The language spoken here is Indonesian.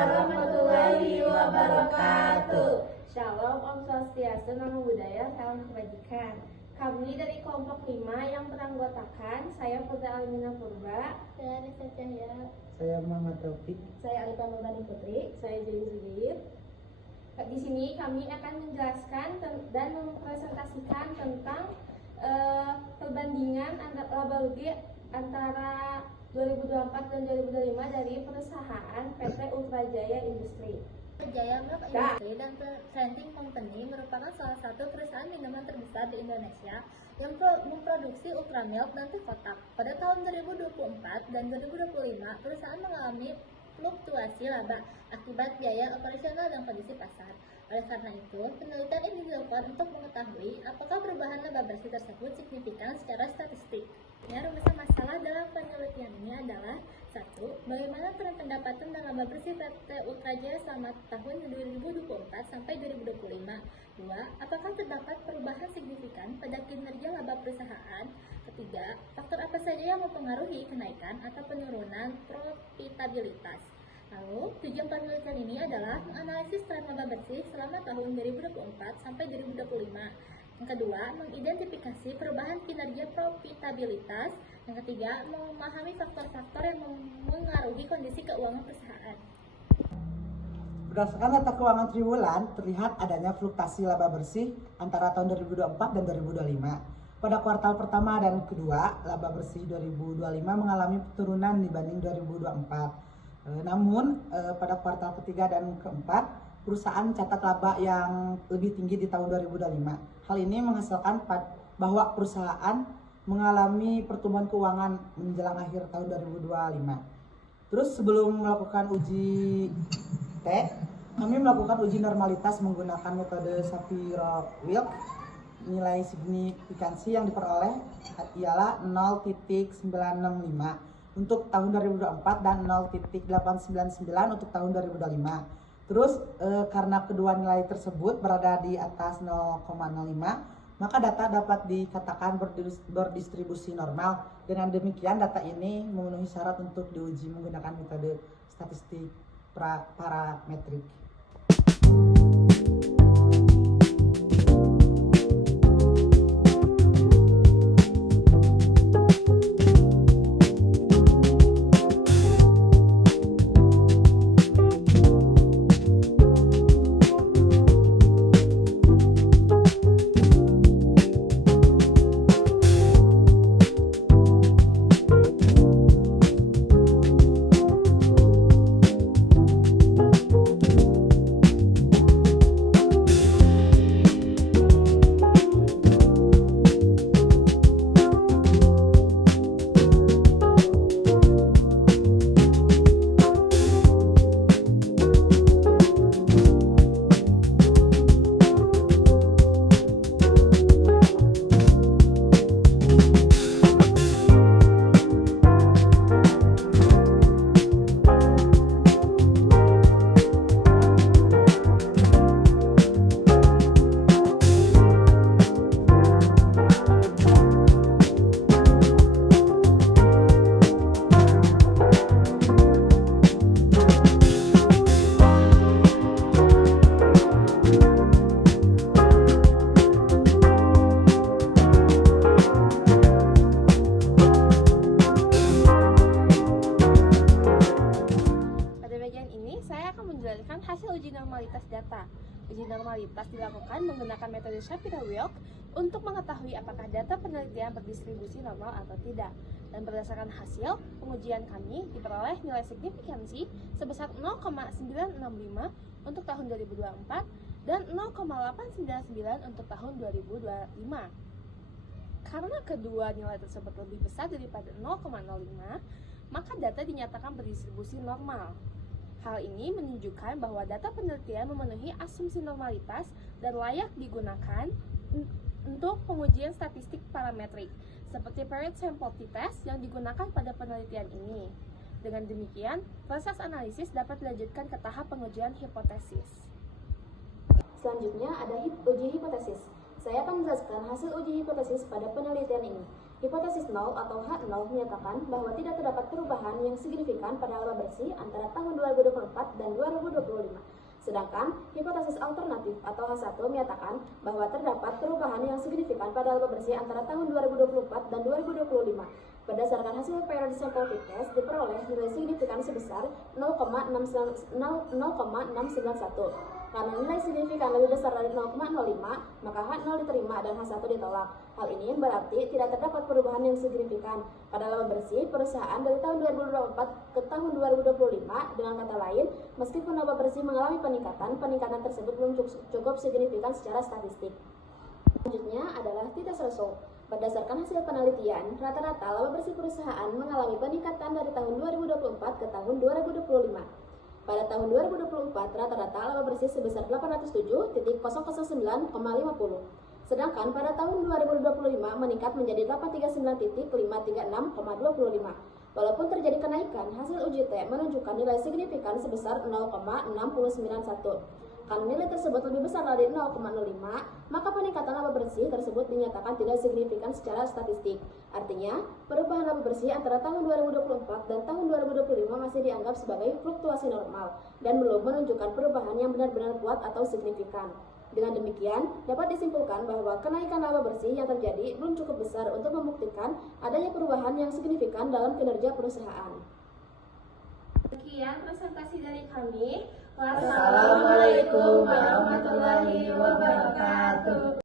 warahmatullahi wabarakatuh. Shalom, Om Swastiastu, Namo Buddhaya, salam kebajikan. Kami dari kelompok 5 yang beranggotakan, saya Putri Almina Purba, Saya Nisa Cahya. Saya Muhammad Taufik. Saya Alifah Nurani Putri. saya Jai Zudir. Di sini kami akan menjelaskan dan mempresentasikan tentang perbandingan laba rugi antara 2024 dan 2025 dari perusahaan PT Ultra Jaya Industri. Jaya Milk Industry dan Printing Company merupakan salah satu perusahaan minuman terbesar di Indonesia yang memproduksi Ultra Milk dan teh kotak. Pada tahun 2024 dan 2025, perusahaan mengalami fluktuasi laba akibat biaya operasional dan kondisi pasar. Oleh karena itu, penelitian ini dilakukan untuk mengetahui apakah perubahan laba bersih tersebut signifikan secara statistik. Rumus masalah dalam penelitian ini adalah 1. Bagaimana tren pendapatan dan laba bersih PT Ultra Jaya selama tahun 2024 sampai 2025. 2. Apakah terdapat perubahan signifikan pada kinerja laba perusahaan. Ketiga, faktor apa saja yang mempengaruhi kenaikan atau penurunan profitabilitas. Lalu, tujuan penelitian ini adalah menganalisis tren laba bersih selama tahun 2024 sampai 2025. Yang kedua, mengidentifikasi perubahan kinerja profitabilitas. Yang ketiga, memahami faktor-faktor yang mengaruhi kondisi keuangan perusahaan. Berdasarkan data keuangan triwulan, terlihat adanya fluktuasi laba bersih antara tahun 2024 dan 2025. Pada kuartal pertama dan kedua, laba bersih 2025 mengalami penurunan dibanding 2024. Namun, pada kuartal ketiga dan keempat, perusahaan catat laba yang lebih tinggi di tahun 2025. Hal ini menghasilkan bahwa perusahaan mengalami pertumbuhan keuangan menjelang akhir tahun 2025. Terus sebelum melakukan uji T, kami melakukan uji normalitas menggunakan metode Shapiro-Wilk. Nilai signifikansi yang diperoleh ialah 0,965 untuk tahun 2024 dan 0,899 untuk tahun 2025. Terus karena kedua nilai tersebut berada di atas 0,05, maka data dapat dikatakan berdistribusi normal. Dengan demikian data ini memenuhi syarat untuk diuji menggunakan metode statistik parametrik. Hasil uji normalitas data. Uji normalitas dilakukan menggunakan metode Shapiro-Wilk untuk mengetahui apakah data penelitian berdistribusi normal atau tidak. Dan berdasarkan hasil pengujian kami diperoleh nilai signifikansi sebesar 0,965 untuk tahun 2024 dan 0,899 untuk tahun 2025. Karena kedua nilai tersebut lebih besar daripada 0,05, maka data dinyatakan berdistribusi normal. Hal ini menunjukkan bahwa data penelitian memenuhi asumsi normalitas dan layak digunakan untuk pengujian statistik parametrik, seperti Parrot Sample T-Test yang digunakan pada penelitian ini. Dengan demikian, proses analisis dapat dilanjutkan ke tahap pengujian hipotesis. Selanjutnya ada uji hipotesis. Saya akan menjelaskan hasil uji hipotesis pada penelitian ini. Hipotesis 0 atau H0 menyatakan bahwa tidak terdapat perubahan yang signifikan pada laba bersih antara tahun 2024 dan 2025. Sedangkan hipotesis alternatif atau H1 menyatakan bahwa terdapat perubahan yang signifikan pada laba bersih antara tahun 2024 dan 2025. Berdasarkan hasil periodic sample fit test diperoleh nilai signifikan sebesar 0,691. Karena nilai signifikan lebih besar dari 0,05, maka H0 diterima dan H1 ditolak. Hal ini berarti tidak terdapat perubahan yang signifikan pada laba bersih perusahaan dari tahun 2024 ke tahun 2025. Dengan kata lain, meskipun laba bersih mengalami peningkatan tersebut belum cukup signifikan secara statistik. Selanjutnya adalah T-test threshold. Berdasarkan hasil penelitian, rata-rata laba bersih perusahaan mengalami peningkatan dari tahun 2024 ke tahun 2025. Pada tahun 2024, rata-rata laba bersih sebesar 807.009,50. Sedangkan pada tahun 2025 meningkat menjadi 839.536,25. Walaupun terjadi kenaikan, hasil uji T menunjukkan nilai signifikan sebesar 0,691. Karena nilai tersebut lebih besar dari 0,05, maka peningkatan laba bersih tersebut dinyatakan tidak signifikan secara statistik. Artinya, perubahan laba bersih antara tahun 2024 dan tahun 2025 masih dianggap sebagai fluktuasi normal dan belum menunjukkan perubahan yang benar-benar kuat atau signifikan. Dengan demikian, dapat disimpulkan bahwa kenaikan laba bersih yang terjadi belum cukup besar untuk membuktikan adanya perubahan yang signifikan dalam kinerja perusahaan. Sekian presentasi dari kami. Wassalamualaikum warahmatullahi wabarakatuh.